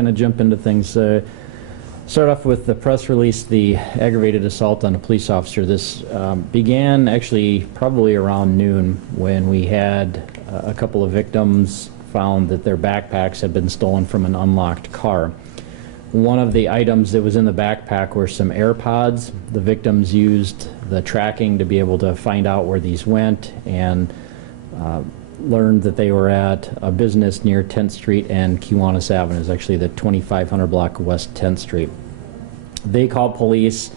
kind of jump into things. Start off with the press release, the aggravated assault on a police officer. This began actually probably around noon when we had a couple of victims found that their backpacks had been stolen from an unlocked car. One of the items that was in the backpack were some AirPods. The victims used the tracking to be able to find out where these went and learned that they were at a business near 10th Street and Kiwanis Avenue. It's actually the 2500 block of West 10th Street. They called police,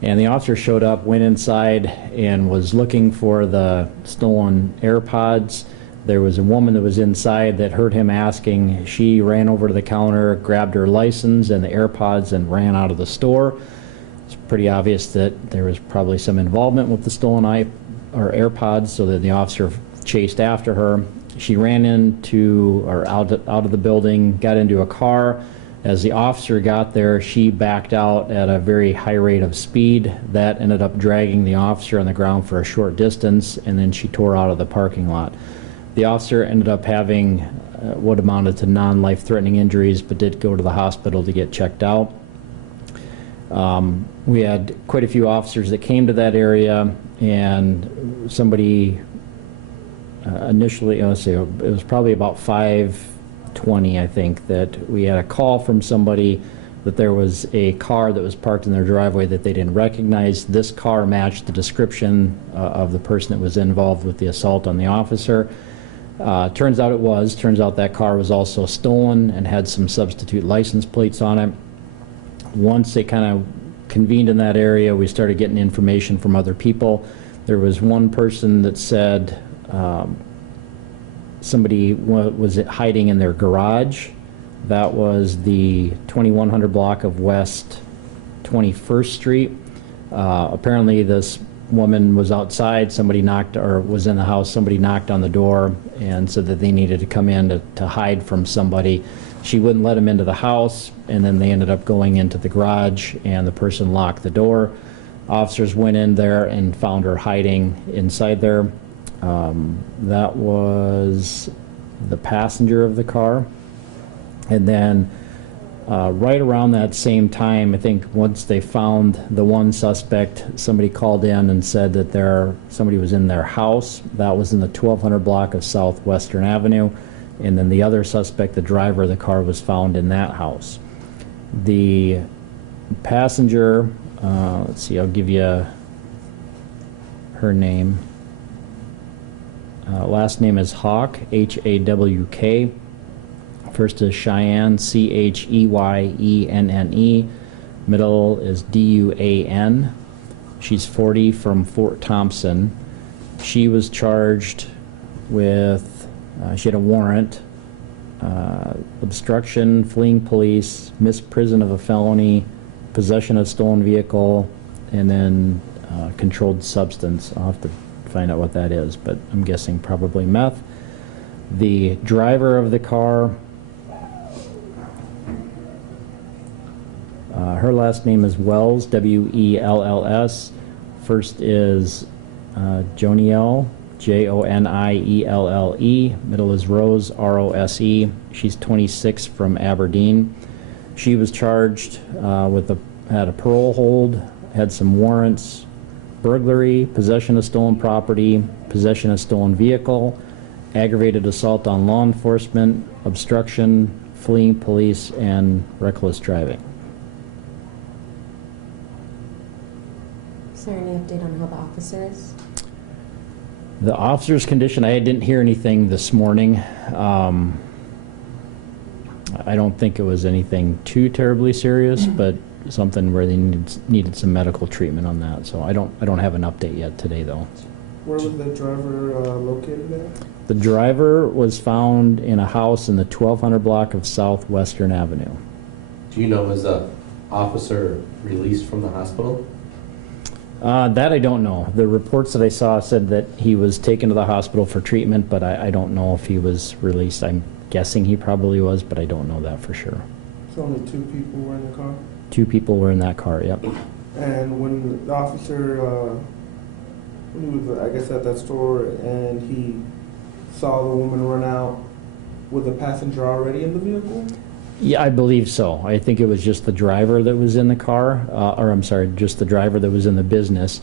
and the officer showed up, went inside, and was looking for the stolen AirPods. There was a woman that was inside that heard him asking. She ran over to the counter, grabbed her license and the AirPods, and ran out of the store. It's pretty obvious that there was probably some involvement with the stolen AirPods, so that the officer chased after her. She ran into, or out of the building, got into a car. As the officer got there, she backed out at a very high rate of speed. That ended up dragging the officer on the ground for a short distance, and then she tore out of the parking lot. The officer ended up having what amounted to non-life-threatening injuries, but did go to the hospital to get checked out. We had quite a few officers that came to that area, and somebody initially, let's see, it was probably about 5:20, I think, that we had a call from somebody that there was a car that was parked in their driveway that they didn't recognize. This car matched the description of the person that was involved with the assault on the officer. Turns out that car was also stolen and had some substitute license plates on it. Once they kind of convened in that area, we started getting information from other people. There was one person that said somebody was hiding in their garage. That was the 2100 block of West 21st Street. Apparently this woman was outside, somebody knocked, or was in the house, somebody knocked on the door and said that they needed to come in to hide from somebody. She wouldn't let them into the house, and then they ended up going into the garage, and the person locked the door. Officers went in there and found her hiding inside there. That was the passenger of the car. And then right around that same time, I think once they found the one suspect, somebody called in and said that somebody was in their house. That was in the 1200 block of South Western Avenue. And then the other suspect, the driver of the car, was found in that house. The passenger, let's see, I'll give you her name. Last name is Hawk, H-A-W-K. First is Cheyenne, C-H-E-Y-E-N-N-E. Middle is D-U-A-N. She's 40, from Fort Thompson. She was charged with, she had a warrant, obstruction, fleeing police, misprision of a felony, possession of stolen vehicle, and then controlled substance. I'll have to find out what that is, but I'm guessing probably meth. The driver of the car, her last name is Wells, W-E-L-L-S. First is Jonielle, J-O-N-I-E-L-L-E. Middle is Rose, R-O-S-E. She's 26, from Aberdeen. She was charged had a parole hold, had some warrants, burglary, possession of stolen property, possession of stolen vehicle, aggravated assault on law enforcement, obstruction, fleeing police, and reckless driving. Is there any update on how the officer is? The officer's condition, I didn't hear anything this morning. I don't think it was anything too terribly serious, but something where they needed some medical treatment on that. So I don't have an update yet today, though. Where was the driver located at? The driver was found in a house in the 1200 block of South Western Avenue. Do you know, was the officer released from the hospital? That I don't know. The reports that I saw said that he was taken to the hospital for treatment, but I don't know if he was released. I'm guessing he probably was, but I don't know that for sure. So only 2 people were in the car? 2 people were in that car, yep. And when the officer, when he was, I guess, at that store and he saw the woman run out, was the passenger already in the vehicle? Yeah, I believe so. I think it was just the driver that was in the car, or I'm sorry, just the driver that was in the business.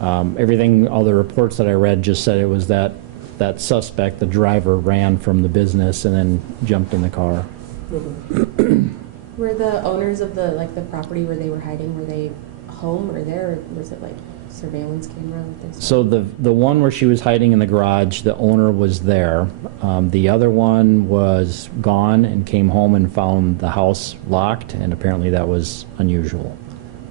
Everything, all the reports that I read just said it was that suspect, the driver, ran from the business and then jumped in the car. Were the owners of the property where they were hiding, were they home or there, or was it like surveillance camera that they saw? So the one where she was hiding in the garage, the owner was there. The other one was gone and came home and found the house locked, and apparently that was unusual.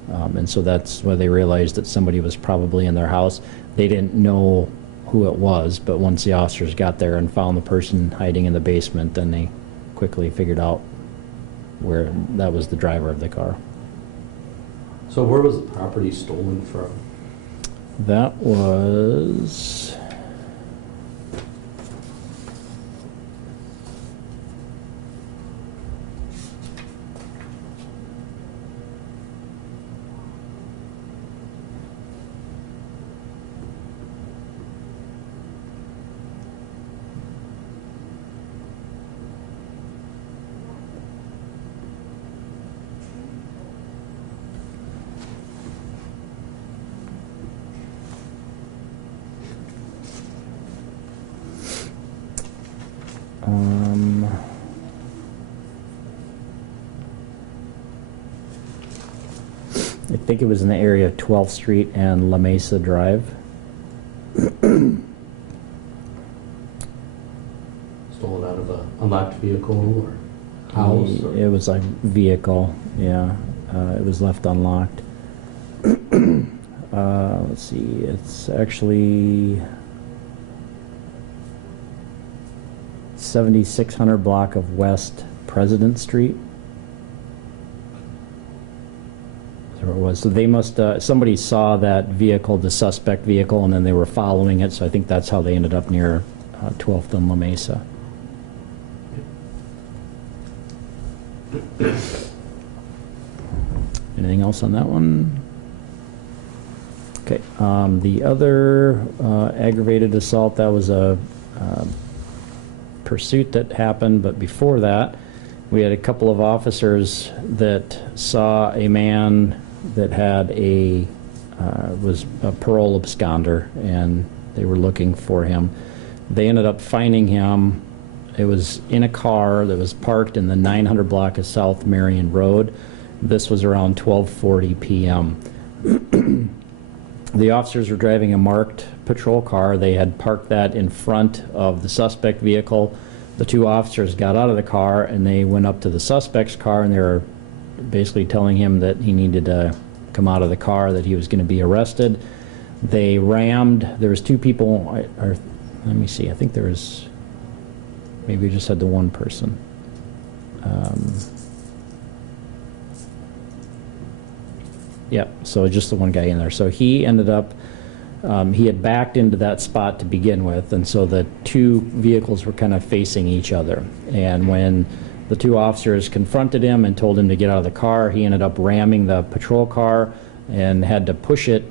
And so that's why they realized that somebody was probably in their house. They didn't know who it was, but once the officers got there and found the person hiding in the basement, then they quickly figured out where that was the driver of the car. So where was the property stolen from? That was... I think it was in the area of 12th Street and La Mesa Drive. Stolen out of a unlocked vehicle or house? Or? It was a vehicle, yeah. It was left unlocked. Let's see, it's actually 7600 block of West President Street. That's where it was. So they must, somebody saw that vehicle, the suspect vehicle, and then they were following it, so I think that's how they ended up near 12th and La Mesa. Anything else on that one? Okay, the other aggravated assault, that was a pursuit that happened, but before that, we had a couple of officers that saw a man that had was a parole absconder, and they were looking for him. They ended up finding him. It was in a car that was parked in the 900 block of South Marion Road. This was around 12:40 p.m. The officers were driving a marked patrol car. They had parked that in front of the suspect vehicle. The two officers got out of the car and they went up to the suspect's car, and they were basically telling him that he needed to come out of the car, that he was going to be arrested. They rammed. There was two people, or let me see, I think there was, maybe we just had the one person. Yeah, so just the one guy in there. So he ended up, he had backed into that spot to begin with, and so the two vehicles were kind of facing each other. And when the two officers confronted him and told him to get out of the car, he ended up ramming the patrol car and had to push it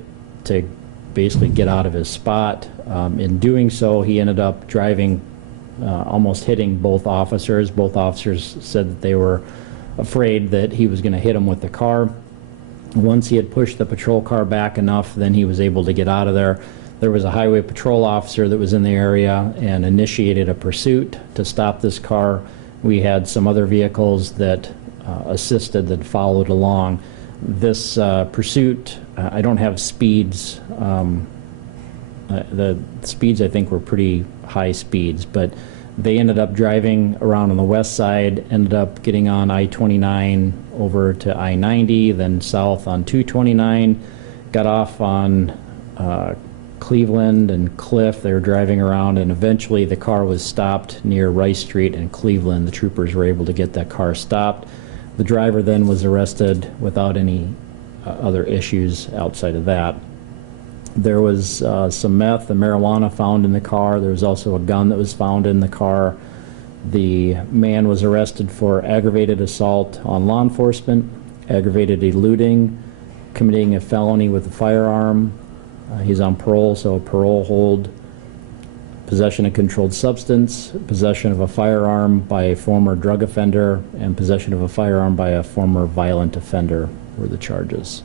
to basically get out of his spot. In doing so, he ended up driving, almost hitting both officers. Both officers said that they were afraid that he was going to hit them with the car. Once he had pushed the patrol car back enough, then he was able to get out of there. There was a highway patrol officer that was in the area and initiated a pursuit to stop this car. We had some other vehicles that assisted, that followed along. This pursuit, I don't have speeds. The speeds, I think, were pretty high speeds, but they ended up driving around on the west side, ended up getting on I-29 over to I-90, then south on 229, got off on Cleveland and Cliff. They were driving around, and eventually the car was stopped near Rice Street and Cleveland. The troopers were able to get that car stopped. The driver then was arrested without any other issues outside of that. There was some meth and marijuana found in the car. There was also a gun that was found in the car. The man was arrested for aggravated assault on law enforcement, aggravated eluding, committing a felony with a firearm. He's on parole, so a parole hold. possession of controlled substance, possession of a firearm by a former drug offender, and possession of a firearm by a former violent offender were the charges.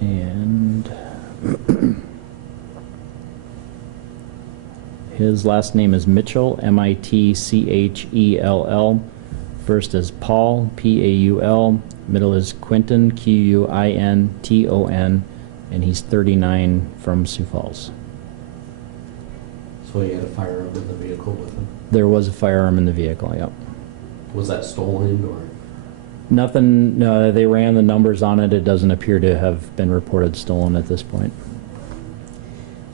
And his last name is Mitchell, Mitchell. First is Paul, Paul. Middle is Quinton, Quinton, and he's 39 from Sioux Falls. So he had a firearm in the vehicle with him? There was a firearm in the vehicle, yep. Was that stolen or? Nothing, no, they ran the numbers on it. It doesn't appear to have been reported stolen at this point.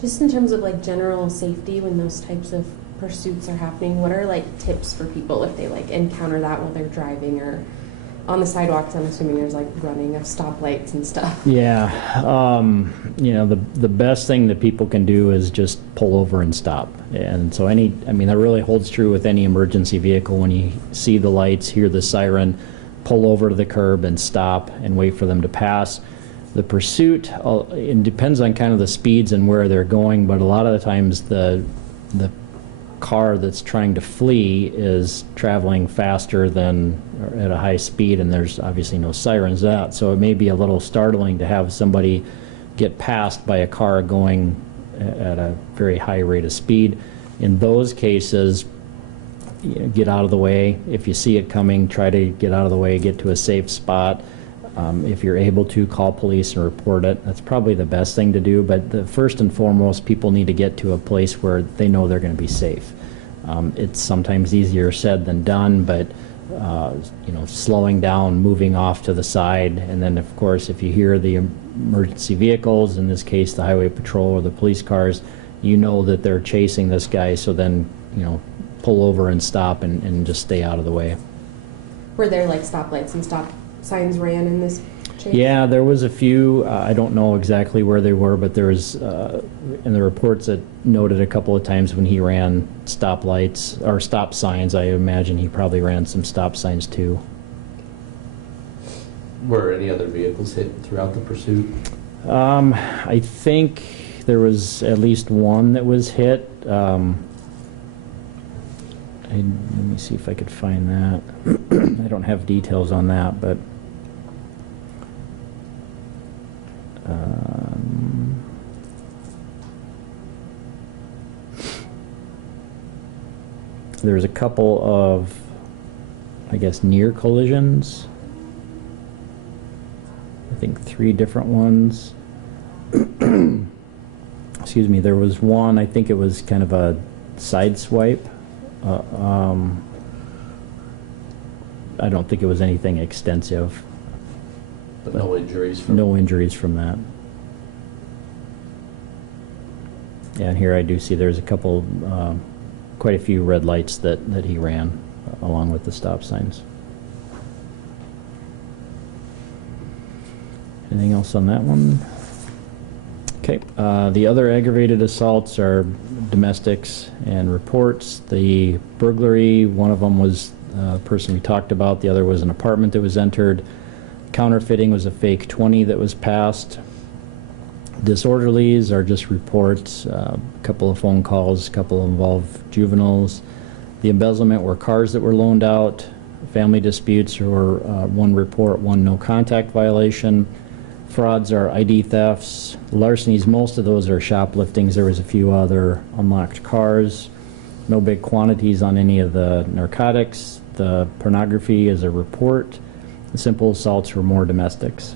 Just in terms of like general safety when those types of pursuits are happening, what are like tips for people if they like encounter that while they're driving or on the sidewalks? I'm assuming there's like running of stoplights and stuff. Yeah, you know, the best thing that people can do is just pull over and stop. And so I mean, that really holds true with any emergency vehicle. When you see the lights, hear the siren, pull over to the curb and stop and wait for them to pass. The pursuit, it depends on kind of the speeds and where they're going, but a lot of the times the car that's trying to flee is traveling faster than at a high speed, and there's obviously no sirens out. So it may be a little startling to have somebody get passed by a car going at a very high rate of speed. In those cases, you know, get out of the way. If you see it coming, try to get out of the way, get to a safe spot. If you're able to, call police and report it. That's probably the best thing to do, but first and foremost, people need to get to a place where they know they're going to be safe. It's sometimes easier said than done, but you know, slowing down, moving off to the side, and then of course if you hear the emergency vehicles, in this case the highway patrol or the police cars, you know that they're chasing this guy, so then, you know, pull over and stop and just stay out of the way. Were there like stoplights and stop signs ran in this chase? Yeah, there was a few. I don't know exactly where they were, but there was, in the reports that noted a couple of times when he ran stoplights or stop signs. I imagine he probably ran some stop signs too. Were any other vehicles hit throughout the pursuit? I think there was at least one that was hit. Let me see if I could find that. I don't have details on that, but there's a couple of, I guess, near collisions. I think 3 different ones. Excuse me, there was one, I think it was kind of a side swipe. I don't think it was anything extensive. But no injuries from? No injuries from that. Yeah, and here I do see there's a couple, quite a few red lights that he ran along with the stop signs. Anything else on that one? Okay, the other aggravated assaults are domestics and reports. The burglary, one of them was a person we talked about, the other was an apartment that was entered. Counterfeiting was a fake 20 that was passed. Disorderlies are just reports, a couple of phone calls, a couple involve juveniles. The embezzlement were cars that were loaned out. Family disputes or 1 report, 1 no contact violation. Frauds are ID thefts. Larcenies, most of those are shopliftings. There was a few other unlocked cars. No big quantities on any of the narcotics. The pornography is a report. The simple assaults were more domestics.